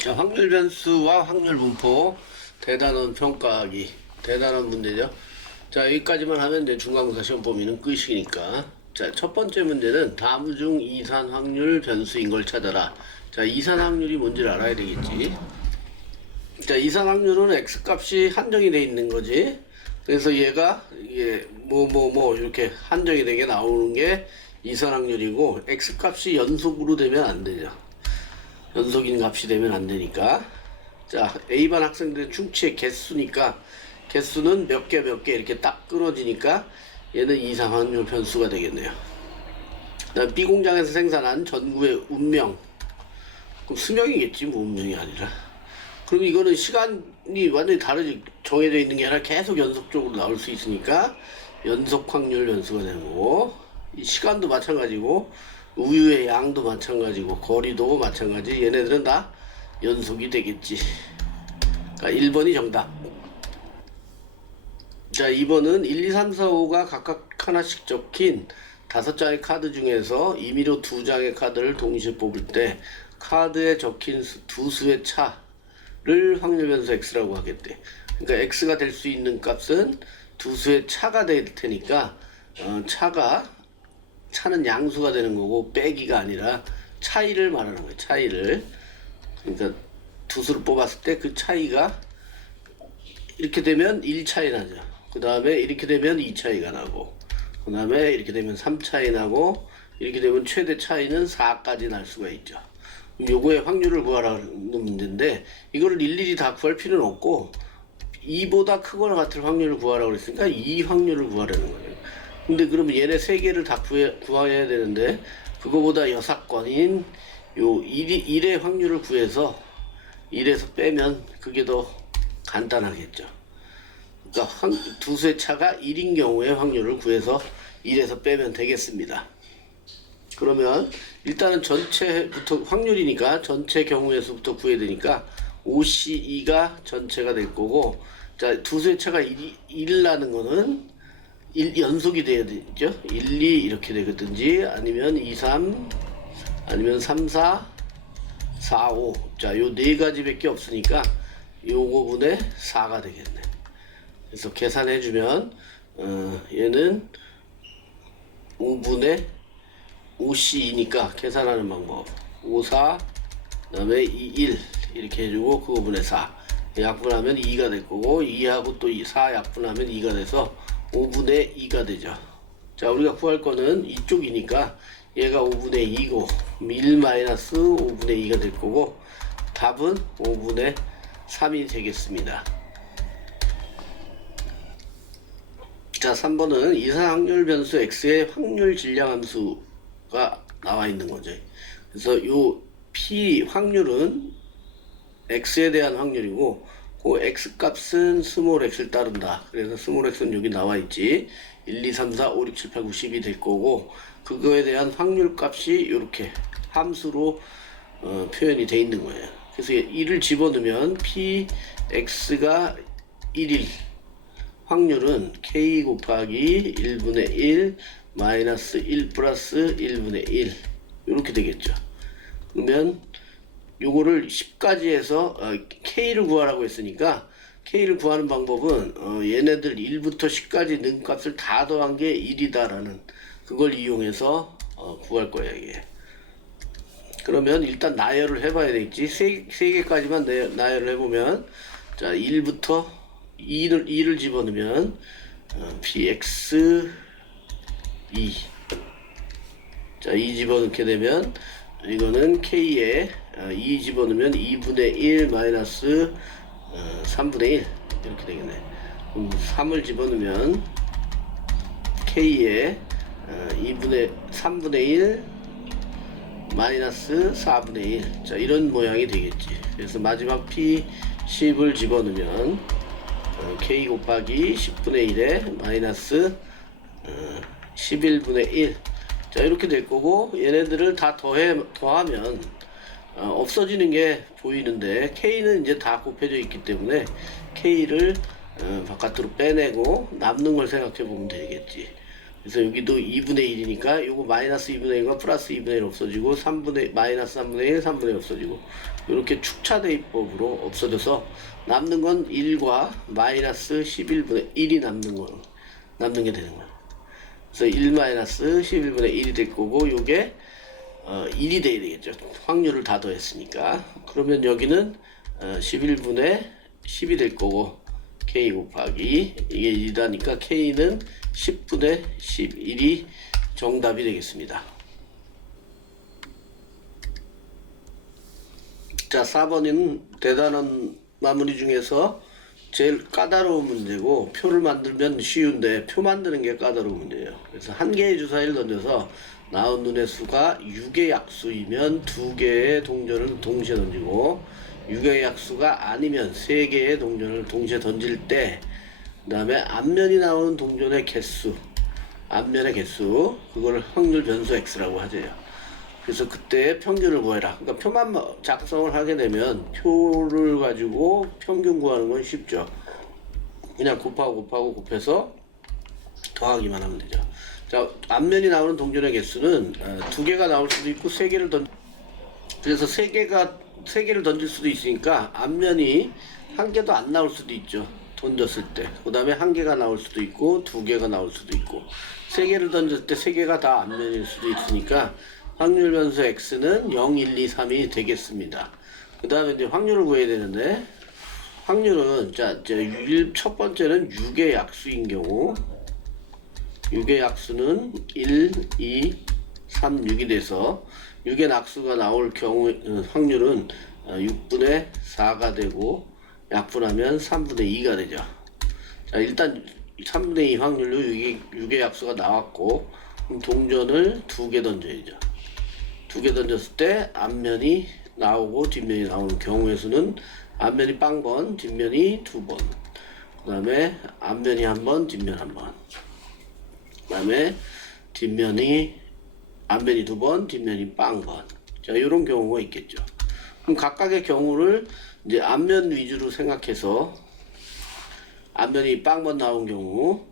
자, 확률 변수와 확률 분포, 대단원 평가하기, 대단한 문제죠. 자, 여기까지만 하면 이제 중간고사 시험 범위는 끝이니까. 자, 첫 번째 문제는 다음 중 이산 확률 변수인 걸 찾아라. 자, 이산 확률이 뭔지를 알아야 되겠지. 자, 이산 확률은 x 값이 한정이 돼 있는 거지. 그래서 얘가 이게 이렇게 한정이 되게 나오는 게 이산 확률이고, x 값이 연속으로 되면 안 되죠. 연속인 값이 되면 안 되니까. 자, A반 학생들의 충치의 개수니까 개수는 몇 개 이렇게 딱 끊어지니까 얘는 이상 확률 변수가 되겠네요. 그다음 B 공장에서 생산한 전구의 운명. 그럼 수명이겠지, 뭐 운명이 아니라. 그럼 이거는 시간이 완전히 다르지. 정해져 있는 게 아니라 계속 연속적으로 나올 수 있으니까 연속 확률 변수가 되는 거고, 이 시간도 마찬가지고 우유의 양도 마찬가지고 거리도 마찬가지. 얘네들은 다 연속이 되겠지. 그러니까 1번이 정답. 자, 2번은 1, 2, 3, 4, 5가 각각 하나씩 적힌 5장의 카드 중에서 임의로 2장의 카드를 동시에 뽑을 때 카드에 적힌 두 수의 차를 확률 변수 x라고 하겠대. 그러니까 x가 될 수 있는 값은 두 수의 차가 될 테니까 차는 양수가 되는 거고 빼기가 아니라 차이를 말하는 거예요. 차이를. 그러니까 두 수를 뽑았을 때 그 차이가 이렇게 되면 1차이 나죠. 그 다음에 이렇게 되면 2차이가 나고, 그 다음에 이렇게 되면 3차이 나고, 이렇게 되면 최대 차이는 4까지 날 수가 있죠. 요거의 확률을 구하라는 문제인데, 이거를 일일이 다 구할 필요는 없고 2보다 크거나 같을 확률을 구하라고 그랬으니까 이 확률을 구하라는 거예요. 근데 그러면 얘네 3개를 다 구해야 되는데, 그거보다 여사건인 요 1의 확률을 구해서 1에서 빼면 그게 더 간단하겠죠. 그러니까 두 수의 차가 1인 경우의 확률을 구해서 1에서 빼면 되겠습니다. 그러면 일단은 전체부터 확률이니까 전체 경우의 수부터 구해야 되니까 5C2가 전체가 될 거고, 자, 두 수의 차가 1 나는 거는 1 연속이 돼야 되죠. 1, 2 이렇게 되거든지, 아니면 2, 3, 아니면 3, 4, 4, 5. 자, 요 네 가지밖에 없으니까 요거분의 4가 되겠네. 그래서 계산해주면 얘는 5분의 5C이니까 계산하는 방법 5, 4, 그 다음에 2, 1 이렇게 해주고 그거분의 4 약분하면 2가 될 거고, 2하고 또 4 약분하면 2가 돼서 5분의 2가 되죠. 자, 우리가 구할 거는 이쪽이니까 얘가 5분의 2고 1 마이너스 5분의 2가 될 거고, 답은 5분의 3이 되겠습니다. 자, 3번은 이산 확률 변수 x의 확률 질량 함수가 나와 있는 거죠. 그래서 요 p 확률은 x에 대한 확률이고, 그 x 값은 스몰 x를 따른다. 그래서 스몰 x는 여기 나와 있지. 1, 2, 3, 4, 5, 6, 7, 8, 9, 10이 될 거고, 그거에 대한 확률 값이 이렇게 함수로 표현이 돼 있는 거예요. 그래서 1을 집어넣으면 px가 1일 확률은 k 곱하기 1분의 1 마이너스 1 플러스 1분의 1 이렇게 되겠죠. 그러면 요거를 10까지 해서 k를 구하라고 했으니까 k를 구하는 방법은 얘네들 1부터 10까지 는 값을 다 더한 게 1이다라는 그걸 이용해서 구할 거예요, 이게. 그러면 일단 나열을 해봐야 되겠지. 세 개까지만 나열을 해보면, 자, 1부터 2를 집어넣으면 px 2. 자, 2 집어넣게 되면 이거는 k에 2 집어넣으면 2분의 1 마이너스 3분의 1 이렇게 되겠네. 그럼 3을 집어넣으면 k에 3분의 1 마이너스 4분의 1. 자, 이런 모양이 되겠지. 그래서 마지막 p10을 집어넣으면 k 곱하기 10분의 1에 마이너스 11분의 1. 자, 이렇게 될 거고, 얘네들을 다 더하면 없어지는 게 보이는데, k는 이제 다 곱해져 있기 때문에 k를 바깥으로 빼내고 남는 걸 생각해 보면 되겠지. 그래서 여기도 2분의 1이니까 요거 마이너스 2분의 1과 플러스 2분의 1 없어지고 마이너스 3분의 1, 3분의 1 없어지고 이렇게 축차대입법으로 없어져서 남는 건 1과 마이너스 11분의 1이 남는 게 되는 거야. 그래서 1 마이너스 11분의 1이 될 거고 요게 1이 돼야 되겠죠. 확률을 다 더했으니까. 그러면 여기는 11분의 10이 될 거고 k 곱하기 이게 1이다니까 k는 10분의 11이 정답이 되겠습니다. 자, 4번은 대단한 마무리 중에서 제일 까다로운 문제고 표를 만들면 쉬운데 표 만드는 게 까다로운 문제예요. 그래서 한 개의 주사위를 던져서 나온 눈의 수가 6의 약수이면 2개의 동전을 동시에 던지고 6의 약수가 아니면 3개의 동전을 동시에 던질 때 그 다음에 앞면이 나오는 동전의 개수 앞면의 개수 그거를 확률 변수 x라고 하죠. 그래서 그때 평균을 구해라. 그러니까 표만 작성을 하게 되면 표를 가지고 평균 구하는 건 쉽죠. 그냥 곱해서 더하기만 하면 되죠. 자, 앞면이 나오는 동전의 개수는 2개가 나올 수도 있고 3개를 그래서 3개를 던질 수도 있으니까 앞면이 1개도 안 나올 수도 있죠. 던졌을 때. 그 다음에 1개가 나올 수도 있고 2개가 나올 수도 있고 3개를 던졌을 때 3개가 다 앞면일 수도 있으니까 확률 변수 x는 0, 1, 2, 3이 되겠습니다. 그 다음에 이제 확률을 구해야 되는데 확률은 첫 번째는 6의 약수인 경우 6의 약수는 1, 2, 3, 6이 돼서 6의 약수가 나올 경우 확률은 6분의 4가 되고 약분하면 3분의 2가 되죠. 자, 일단 3분의 2 확률로 6의 약수가 나왔고 그럼 동전을 2개 던져야죠. 2개 던졌을 때 앞면이 나오고 뒷면이 나오는 경우의 수는 앞면이 빵번, 뒷면이 2번. 그 다음에 앞면이 1번, 뒷면 1번. 그 다음에 앞면이 2번, 뒷면이 빵번. 자, 이런 경우가 있겠죠. 그럼 각각의 경우를 이제 앞면 위주로 생각해서 앞면이 빵번 나온 경우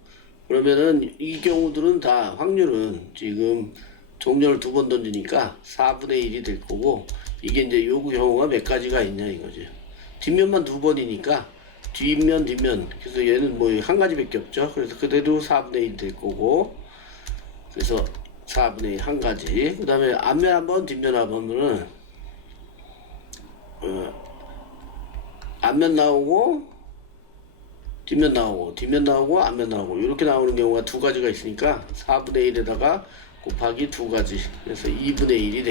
그러면은 이 경우들은 다 확률은 지금 동전을 2번 던지니까 4분의 1이 될 거고 이게 이제 요 경우가 몇 가지가 있냐 이거죠. 뒷면만 2번이니까 뒷면 그래서 얘는 뭐 한 가지밖에 없죠. 그래서 그대로 4분의 1 될 거고 그래서 4분의 1 한 가지. 그 다음에 앞면 1번 뒷면 1번은 앞면 나오고 뒷면 나오고 앞면 나오고 이렇게 나오는 경우가 2가지가 있으니까 4분의 1에다가 곱하기 2가지 그래서 2분의 1이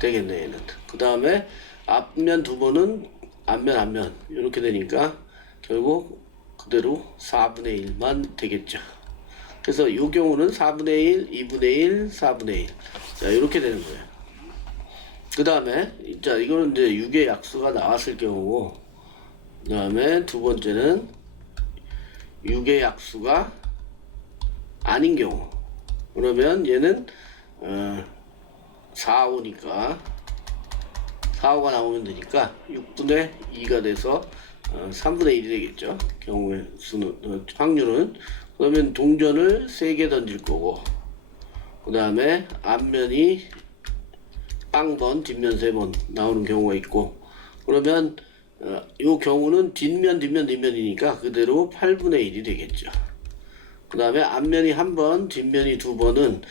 되겠네 얘는. 그 다음에 앞면 2번은 앞면 이렇게 되니까 결국 그대로 4분의 1만 되겠죠. 그래서 이 경우는 4분의 1, 2분의 1, 4분의 1 자 이렇게 되는 거예요. 그 다음에 자 이거는 이제 6의 약수가 나왔을 경우고 그 다음에 두 번째는 6의 약수가 아닌 경우 그러면 얘는 4, 5니까 4, 5가 나오면 되니까 6분의 2가 돼서 3분의 1이 되겠죠. 경우의 수는 확률은 그러면 동전을 3개 던질 거고 그 다음에 앞면이 빵번 뒷면 3번 나오는 경우가 있고 그러면 이 경우는 뒷면이니까 그대로 8분의 1이 되겠죠. 그 다음에 앞면이 1번 뒷면이 2번은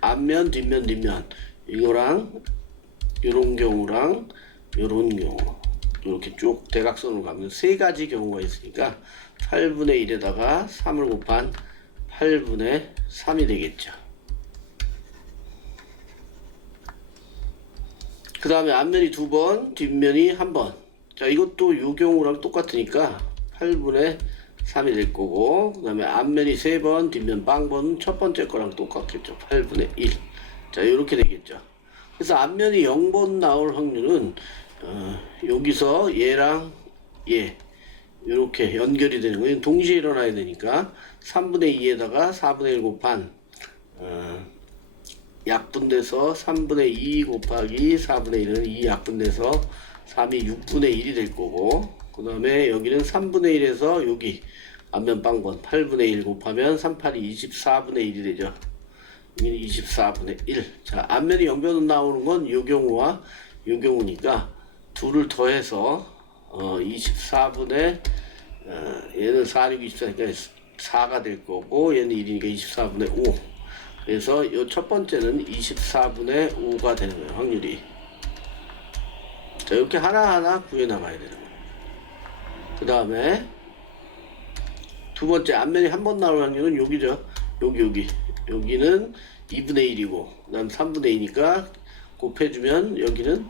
앞면 뒷면 이거랑 요런 경우랑 요런 경우 이렇게 쭉 대각선으로 가면 3가지 경우가 있으니까 8분의 1에다가 3을 곱한 8분의 3이 되겠죠. 그 다음에 앞면이 2번 뒷면이 1번 자 이것도 요 경우랑 똑같으니까 8분의 3이 될 거고 그 다음에 앞면이 3번 뒷면 빵번 첫 번째 거랑 똑같겠죠. 8분의 1 자 이렇게 되겠죠. 그래서 앞면이 0번 나올 확률은 여기서 얘랑 얘 이렇게 연결이 되는 거예요. 동시에 일어나야 되니까 3분의 2에다가 4분의 1 곱한 약분돼서 3분의 2 곱하기 4분의 1은 2 약분돼서 3이 6분의 1이 될 거고 그 다음에 여기는 3분의 1에서 여기 앞면 빵번 8분의 1 곱하면 382 24분의 1이 되죠. 여기는 24분의 1. 자, 앞면이 영변으로 나오는 건 요 경우와 요 경우니까 둘을 더해서 24분의 얘는 4, 6, 24니까 4가 될 거고 얘는 1이니까 24분의 5. 그래서 이 첫 번째는 24분의 5가 되는 거예요. 확률이. 자, 이렇게 하나하나 구해 나가야 되는 거예요. 그 다음에 두 번째 앞면이 한 번 나올 확률은 여기죠. 여기는 2분의 1이고 그 다음 3분의 2니까 곱해주면 여기는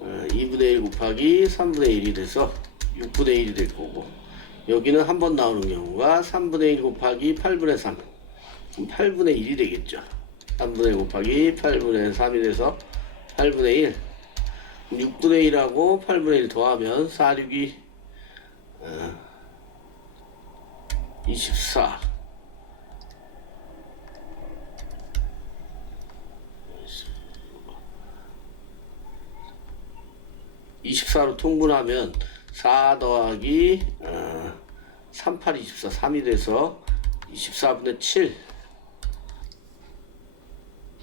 2분의 1 곱하기 3분의 1이 돼서 6분의 1이 될 거고 여기는 한 번 나오는 경우가 3분의 1 곱하기 8분의 3 8분의 1이 되겠죠. 3분의 1 곱하기 8분의 3이 돼서 8분의 1 6분의 1하고 8분의 1 더하면 4, 6이 24 24로 통분하면 4 더하기 3, 8, 24 3이 돼서 24분의 7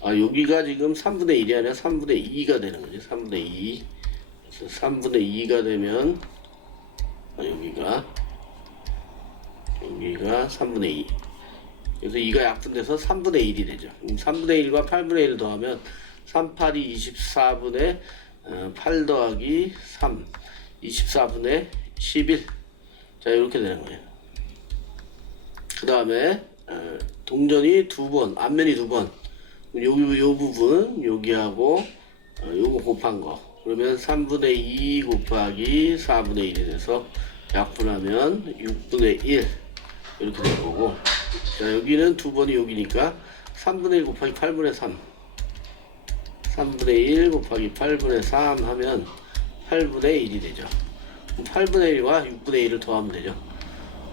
여기가 지금 3분의 1이 아니라 3분의 2가 되는 거죠. 3분의 2 그래서 3분의 2가 되면 여기가 3분의 2 그래서 2가 약분돼서 3분의 1이 되죠. 3분의 1과 8분의 1을 더하면 3, 8이 24분의 8 더하기 3 24분의 11 자 이렇게 되는 거예요. 그 다음에 동전이 두 번 앞면이 두 번 요 부분 여기하고 요거 곱한 거 그러면 3분의 2 곱하기 4분의 1이 돼서 약분하면 6분의 1 이렇게 될 거고 자 여기는 두 번이 여기니까 3분의 1 곱하기 8분의 3 3분의 1 곱하기 8분의 3 하면 8분의 1이 되죠. 8분의 1과 6분의 1을 더하면 되죠.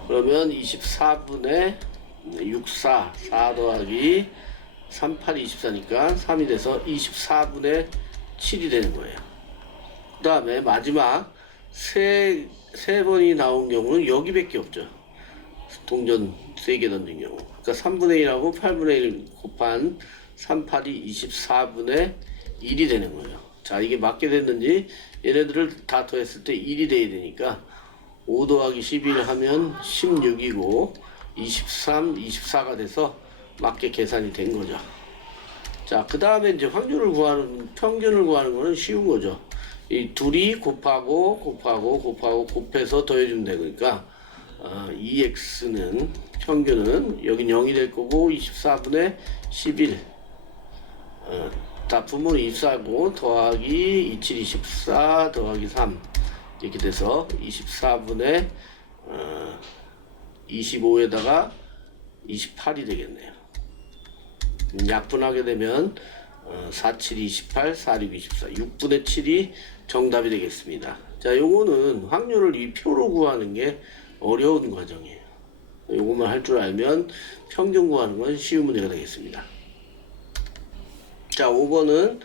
그러면 24분의 64 4 더하기 3, 8, 24니까 3이 돼서 24분의 7이 되는 거예요. 그 다음에 마지막 세 번이 나온 경우는 여기밖에 없죠. 동전 3개 던진 경우. 그러니까 3분의 1하고 8분의 1 곱한 3, 8이 24분의 1이 되는 거예요. 자, 이게 맞게 됐는지 얘네들을 다 더했을 때 1이 돼야 되니까 5 더하기 11 하면 16이고 23, 24가 돼서 맞게 계산이 된 거죠. 자, 그 다음에 이제 확률을 구하는, 평균을 구하는 거는 쉬운 거죠. 이 둘이 곱해서 더해주면 되니까, 2x는, 평균은, 여긴 0이 될 거고, 24분의 11. 다 분모는 24고, 더하기 27, 24, 더하기 3. 이렇게 돼서 24분의, 25에다가 28이 되겠네요. 약분하게 되면 4, 7, 28, 4, 6, 24 6분의 7이 정답이 되겠습니다. 자, 요거는 확률을 이 표로 구하는 게 어려운 과정이에요. 요것만 할 줄 알면 평균 구하는 건 쉬운 문제가 되겠습니다. 자, 5번은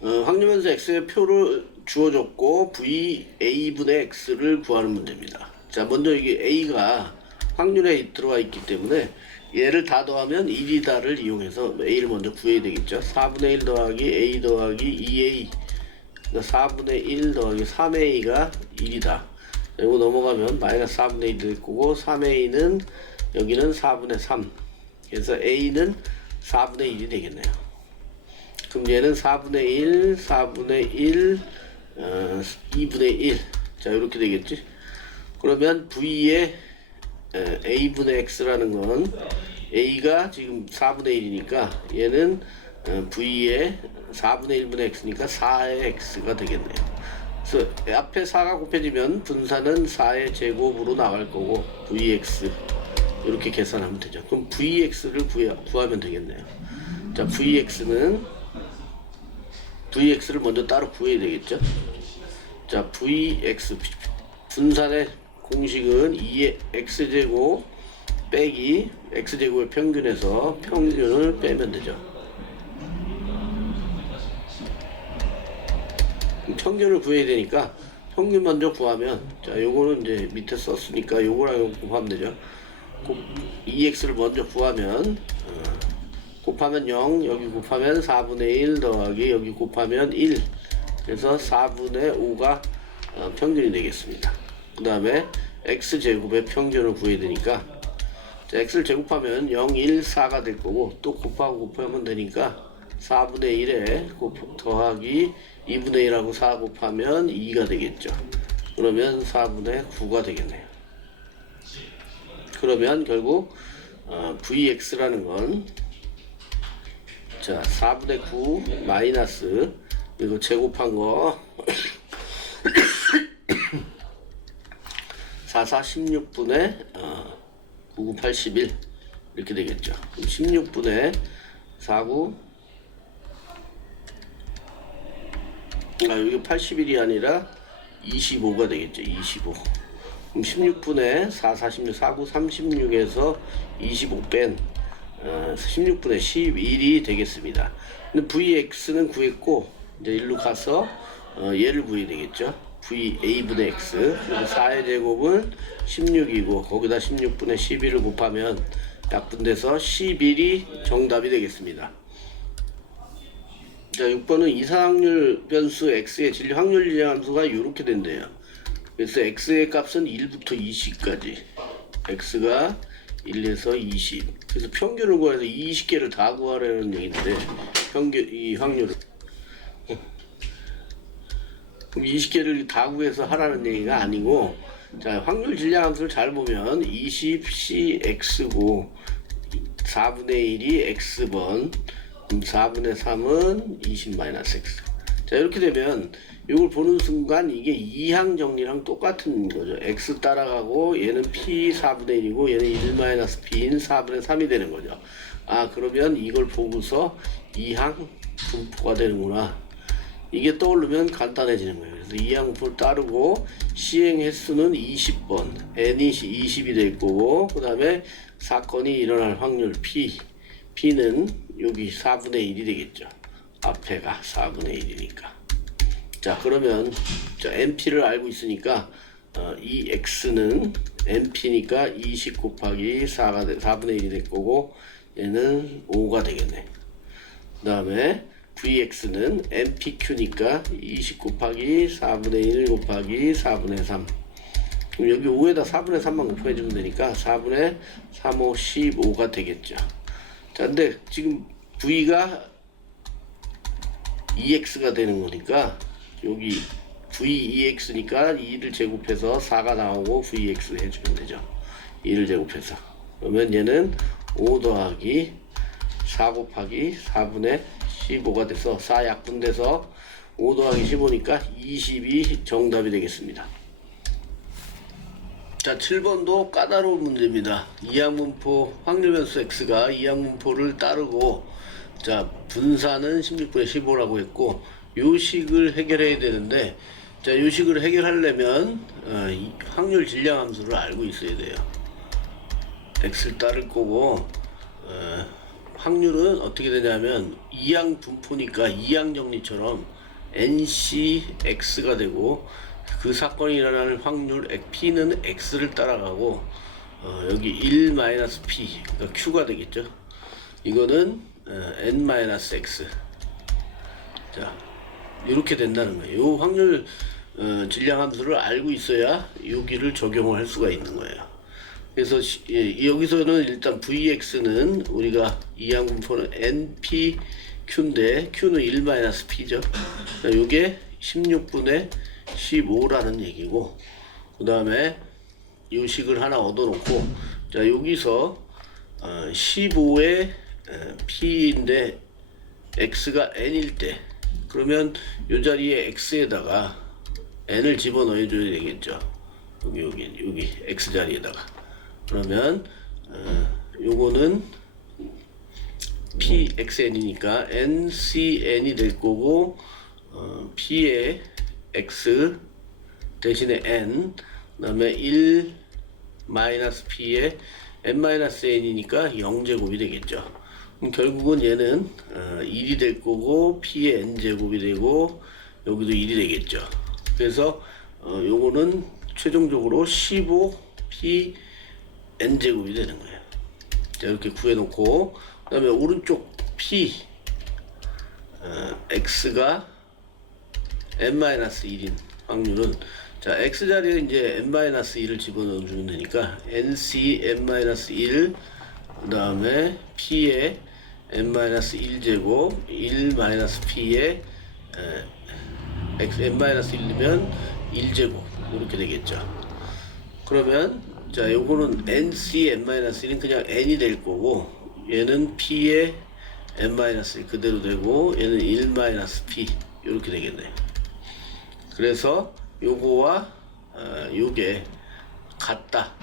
확률면서 x의 표를 주어줬고 VA분의 x를 구하는 문제입니다. 자, 먼저 이게 a가 확률에 들어와 있기 때문에 얘를 다 더하면 1이다를 이용해서 a를 먼저 구해야 되겠죠. 4분의 1 더하기 a 더하기 2a 그러니까 4분의 1 더하기 3a가 1이다. 이거 넘어가면 마이너스 4분의 1이 될 거고 3a는 여기는 4분의 3 그래서 a는 4분의 1이 되겠네요. 그럼 얘는 4분의 1, 4분의 1, 2분의 1 자 이렇게 되겠지. 그러면 v의 a분의 x라는 건 a가 지금 4분의 1이니까 얘는 v의 4분의 1분의 x니까 4의 x가 되겠네요. 그래서 앞에 4가 곱해지면 분산은 4의 제곱으로 나갈 거고 vx 이렇게 계산하면 되죠. 그럼 vx를 구하면 되겠네요. 자, vx를 먼저 따로 구해야 되겠죠. 자, vx 분산의 공식은 2의 x제곱 빼기 x제곱의 평균에서 평균을 빼면 되죠. 평균을 구해야 되니까 평균 먼저 구하면 자 요거는 이제 밑에 썼으니까 요거랑 요거 곱하면 되죠. EX를 먼저 구하면 곱하면 0, 여기 곱하면 4분의 1 더하기 여기 곱하면 1, 그래서 4분의 5가 평균이 되겠습니다. 그 다음에 x제곱의 평균을 구해야 되니까, 자, x를 제곱하면 0, 1, 4가 될 거고, 또 곱하고 곱하면 되니까 4분의 1에 더하기 2분의 1하고 4 곱하면 2가 되겠죠. 그러면 4분의 9가 되겠네요. 그러면 결국 vx라는 건, 자, 4분의 9 마이너스 이거 제곱한 거 4, 4, 16분의 9, 9, 81 이렇게 되겠죠. 그럼 16분의 4, 9 여기 81이 아니라 25가 되겠죠. 25. 그럼 16분의 4, 46, 4, 9, 36에서 25 뺀 16분의 11이 되겠습니다. 근데 vx는 구했고, 이제 일로 가서 얘를 구해야 되겠죠. a분의 x, 그리고 4의 제곱은 16이고 거기다 16분의 11을 곱하면 약분돼서 11이 정답이 되겠습니다. 자, 6번은 이상확률 변수 x의 진리 확률 질량함수가 이렇게 된대요. 그래서 x의 값은 1부터 20까지, x가 1에서 20, 그래서 평균을 구해서 20개를 다 구하라는 얘기인데, 이 확률을 그럼 20개를 다 구해서 하라는 얘기가 아니고, 자, 확률 질량 함수를 잘 보면 20cx고 4분의 1이 x번, 4분의 3은 20-x. 자, 이렇게 되면 이걸 보는 순간 이게 이항 정리랑 똑같은 거죠. x 따라가고 얘는 p 4분의 1이고 얘는 1-p인 4분의 3이 되는 거죠. 아, 그러면 이걸 보고서 이항 분포가 되는구나, 이게 떠오르면 간단해지는 거예요. 그래서 이항 분포를 따르고 시행 횟수는 20번, n이 20이 될 거고, 그 다음에 사건이 일어날 확률 p는 여기 4분의 1이 되겠죠. 앞에가 4분의 1이니까. 자, 그러면 자, np를 알고 있으니까 이 x는 np니까 20 곱하기 4분의 1이 될 거고, 얘는 5가 되겠네. 그 다음에 vx는 npq니까 20 곱하기 4분의 1 곱하기 4분의 3. 그럼 여기 5에다 4분의 3만 곱해주면 되니까 4분의 3, 5, 15가 되겠죠. 자, 근데 지금 v가 2x가 되는 거니까 여기 v2x니까 2를 제곱해서 4가 나오고 vx 해주면 되죠. 2를 제곱해서. 그러면 얘는 5 더하기 4 곱하기 4분의 15가 돼서 4 약분돼서 5 더하기 15니까 20이 정답이 되겠습니다. 자, 7번도 까다로운 문제입니다. 이항분포 확률변수 x가 이항분포를 따르고, 자, 분산은 16분의 15라고 했고, 요 식을 해결해야 되는데, 자, 요 식을 해결하려면 확률 질량 함수를 알고 있어야 돼요. x를 따를 거고, 확률은 어떻게 되냐면 이항 분포니까 이항 정리처럼 ncx가 되고, 그 사건이 일어나는 확률 p는 x를 따라가고, 여기 1-p, 그러니까 q가 되겠죠. 이거는 n-x. 자, 이렇게 된다는 거예요. 이 확률 질량 함수를 알고 있어야 여기를 적용을 할 수가 있는 거예요. 그래서 여기서는 일단 vx는 우리가 이항 분포는 npq인데 q는 1-p죠. 이게 16분의 15라는 얘기고, 그 다음에 이 식을 하나 얻어놓고, 자, 여기서 15의 p인데 x가 n일 때, 그러면 이 자리에 x에다가 n을 집어넣어 줘야 되겠죠. 여기 x 자리에다가. 그러면 요거는 pxn이니까 ncn이 될 거고, p의 x 대신에 n, 그 다음에 1 p의 n-n이니까 0제곱이 되겠죠. 그럼 결국은 얘는 1이 될 거고, p의 n제곱이 되고, 여기도 1이 되겠죠. 그래서 요거는 최종적으로 15p n제곱이 되는 거예요. 자, 이렇게 구해놓고 그 다음에 오른쪽 p x가 n-1인 확률은, 자, x자리에 이제 n-1을 집어넣어 주면 되니까 nc n-1, 그 다음에 p에 n-1제곱 1-p에 x n-1이면 1제곱 이렇게 되겠죠. 그러면 자, 요거는 nc n-1은 그냥 n이 될 거고, 얘는 p에 n-1 그대로 되고, 얘는 1-p 이렇게 되겠네요. 그래서 요거와 요게 같다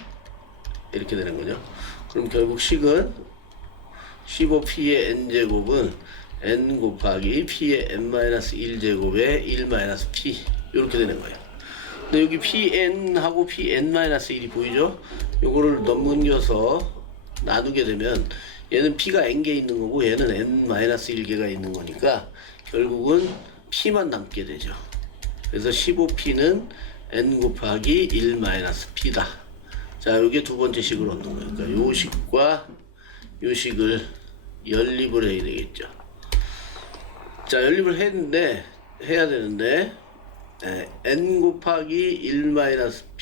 이렇게 되는 거죠. 그럼 결국 식은 15p의 n제곱은 n 곱하기 p의 n-1제곱에 1-p 이렇게 되는 거예요. 근데 여기 pn하고 pn-1이 보이죠? 요거를 넘겨서 나누게 되면 얘는 p가 n개 있는 거고 얘는 n-1개가 있는 거니까 결국은 p만 남게 되죠. 그래서 15p는 n 곱하기 1-p다. 자, 요게 두 번째 식을 얻는 거예요. 그러니까 요 식과 요 식을 연립을 해야 되겠죠. 자, 연립을 해야 되는데 n 곱하기 1-p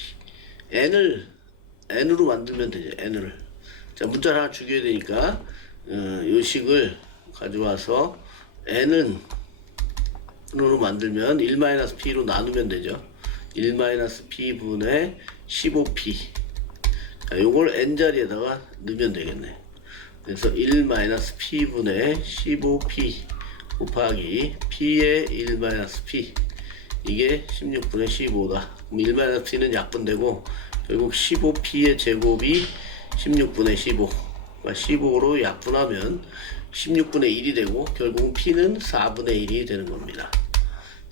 n으로 만들면 되죠. n을. 자, 문자를 하나 죽여야 되니까 요 식을 가져와서 n은 으로 만들면 1-p로 나누면 되죠. 1-p 분의 15p. 자, 요걸 n자리에다가 넣으면 되겠네. 그래서 1-p 분의 15p 곱하기 p의 1-p. 이게 16분의 15다. 그럼 1-p는 약분되고 결국 15p의 제곱이 16분의 15. 그러니까 15로 약분하면 16분의 1이 되고 결국은 p는 4분의 1이 되는 겁니다.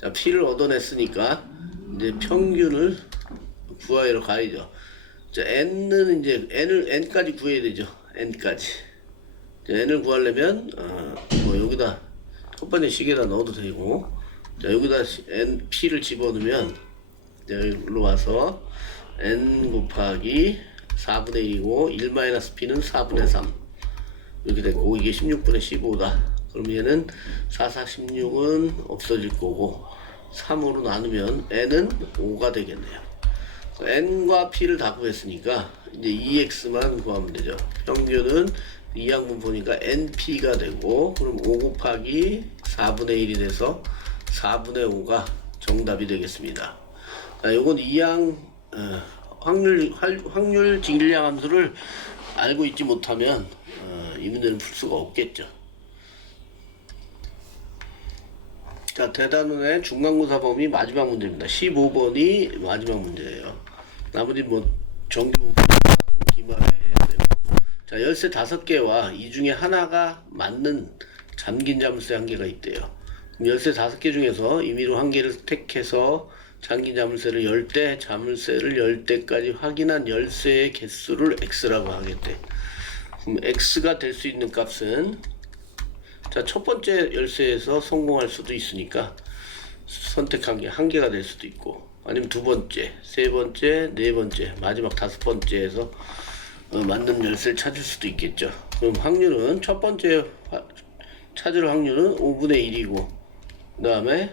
자, p를 얻어냈으니까 이제 평균을 구하러 가야죠. 자, n은 이제 n까지 구해야 되죠. n까지. 자, n을 구하려면 뭐 여기다 첫 번째 식에다 넣어도 되고, 자, 여기다 p를 집어넣으면 여기로 와서 n 곱하기 4분의 1이고 1-p는 4분의 3 이렇게 됐고, 이게 16분의 15다. 그럼 얘는 4, 4, 16은 없어질 거고 3으로 나누면 n은 5가 되겠네요. n과 p를 다 구했으니까 이제 2x만 구하면 되죠. 평균은 이 양분 보니까 np가 되고, 그럼 5 곱하기 4분의 1이 돼서 4분의 5가 정답이 되겠습니다. 자, 요건 이항 확률 질량 함수를 알고 있지 못하면 이 문제는 풀 수가 없겠죠. 자, 대단원의 중간고사 범위 마지막 문제입니다. 15번이 마지막 문제예요. 나머지 뭐 정규 기말에 해야 되고. 자, 열쇠 5개와 이 중에 하나가 맞는 잠긴 자물쇠 1개가 있대요. 그럼 열쇠 5개 중에서 임의로 1개를 택해서 잠긴 자물쇠를 열 때, 자물쇠를 열 때까지 확인한 열쇠의 개수를 x라고 하겠대. 그럼 x가 될 수 있는 값은, 자, 첫 번째 열쇠에서 성공할 수도 있으니까 선택한 게 1개가 될 수도 있고, 아니면 두 번째, 세 번째, 네 번째, 마지막 5번째에서 맞는 열쇠를 찾을 수도 있겠죠. 그럼 확률은 첫 번째 찾을 확률은 5분의 1이고, 그 다음에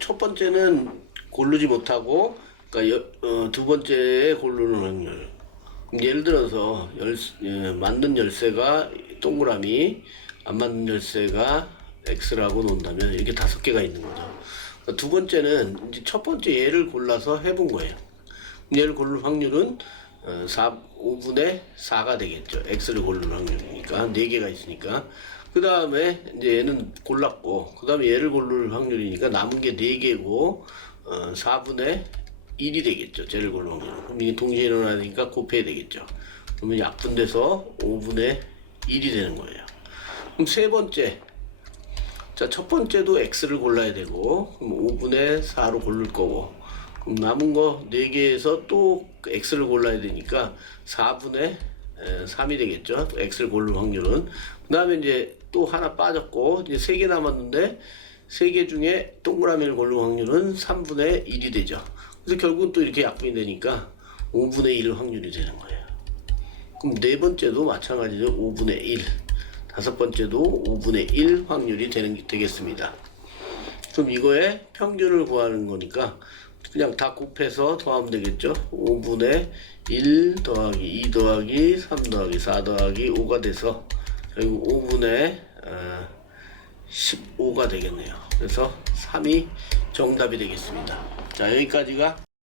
첫 번째는 고르지 못하고, 그러니까 두 번째에 고르는 확률. 예를 들어서 맞는 열쇠가 동그라미, 안 맞는 열쇠가 x라고 놓는다면 이렇게 5개가 있는 거죠. 그러니까 두 번째는 이제 첫 번째 얘를 골라서 해본 거예요. 얘를 고를 확률은 5분의 4가 되겠죠. x를 고르는 확률이니까 4개가 있으니까. 그 다음에 이제 얘는 골랐고, 그 다음에 얘를 고를 확률이니까 남은 게 4개고 4분의 1이 되겠죠. 쟤를 고르는 확률. 그럼 이게 동시에 일어나니까 곱해야 되겠죠. 그러면 약분돼서 5분의 1이 되는 거예요. 그럼 세 번째, 자, 첫 번째도 x를 골라야 되고, 그럼 5분의 4로 고를 거고, 그럼 남은 거 4개에서 또 x를 골라야 되니까 4분의 3이 되겠죠. x를 고를 확률은. 그 다음에 이제 또 하나 빠졌고, 이제 3개 남았는데 3개 중에 동그라미를 고를 확률은 3분의 1이 되죠. 그래서 결국은 또 이렇게 약분이 되니까 5분의 1 확률이 되는 거예요. 그럼 네 번째도 마찬가지로 5분의 1, 다섯 번째도 5분의 1 확률이 되겠습니다. 그럼 이거의 평균을 구하는 거니까 그냥 다 곱해서 더하면 되겠죠. 5분의 1 더하기 2 더하기 3 더하기 4 더하기 5가 돼서 결국 5분의 15가 되겠네요. 그래서 3이 정답이 되겠습니다. 자, 여기까지가